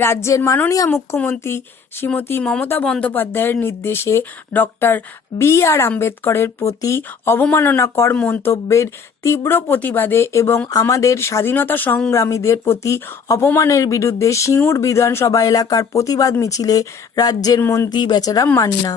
রাজ্যের মাননীয় মুখ্যমন্ত্রী শ্রীমতী মমতা বন্দ্যোপাধ্যায়ের নির্দেশে ডক্টর বি আর আম্বেদকরের প্রতি অবমাননাকর মন্তব্যের তীব্র প্রতিবাদে এবং আমাদের স্বাধীনতা সংগ্রামীদের প্রতি অপমানের বিরুদ্ধে সিঙ্গুর বিধানসভা এলাকার প্রতিবাদ মিছিলে রাজ্যের মন্ত্রী বেচারাম মান্না।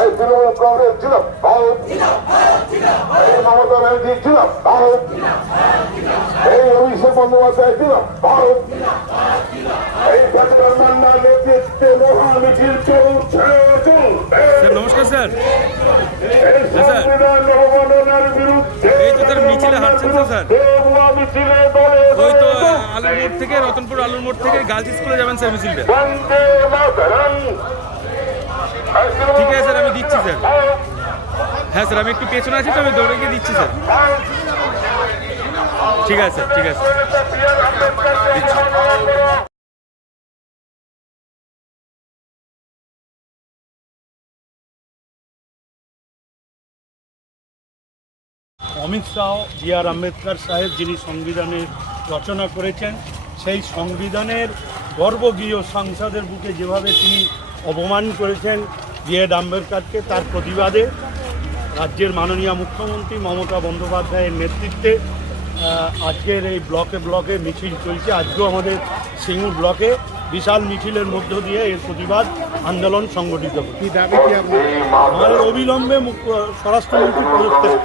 এই তৃণমূল কংগ্রেস জিন্দাবাদ এই মমতা ব্যানার্জি জিন্দাবাদ এই অভিষেক বন্দ্যোপাধ্যায় জিন্দাবাদ এই প্রতিবার মান্নার নেতৃত্বে মহান মিছিল চলছে নমস্কার স্যার। স্যার মিছিলে হাঁটছেন স্যার থেকে, রতনপুর আলুর থেকে গার্লস স্কুলে যাবেন, স্যার, মিছিলটা। ঠিক আছে স্যার, আমি দিচ্ছি, স্যার। হ্যাঁ স্যার, আমি একটু পেছনে আছি তো আমি দৌড়ে গিয়ে দিচ্ছি, স্যার। ঠিক আছে ঠিক আছে। অমিত শাহ, বি আর আম্বেদকর সাহেব, যিনি সংবিধানের রচনা করেছেন, সেই সংবিধানের গর্বগীয় সংসদের বুকে যেভাবে তিনি অপমান করেছেন বি আর আম্বেদকরকে তার প্রতিবাদে রাজ্যের মাননীয় মুখ্যমন্ত্রী মমতা বন্দ্যোপাধ্যায়ের নেতৃত্বে আজকের এই ব্লকে ব্লকে মিছিল চলছে। আজকেও আমাদের সিঙ্গুর ব্লকে বিশাল মিছিলের মধ্য দিয়ে এর প্রতিবাদ আন্দোলন সংগঠিত আমাদের অবিলম্বে স্বরাষ্ট্রমন্ত্রী পদত্যাগ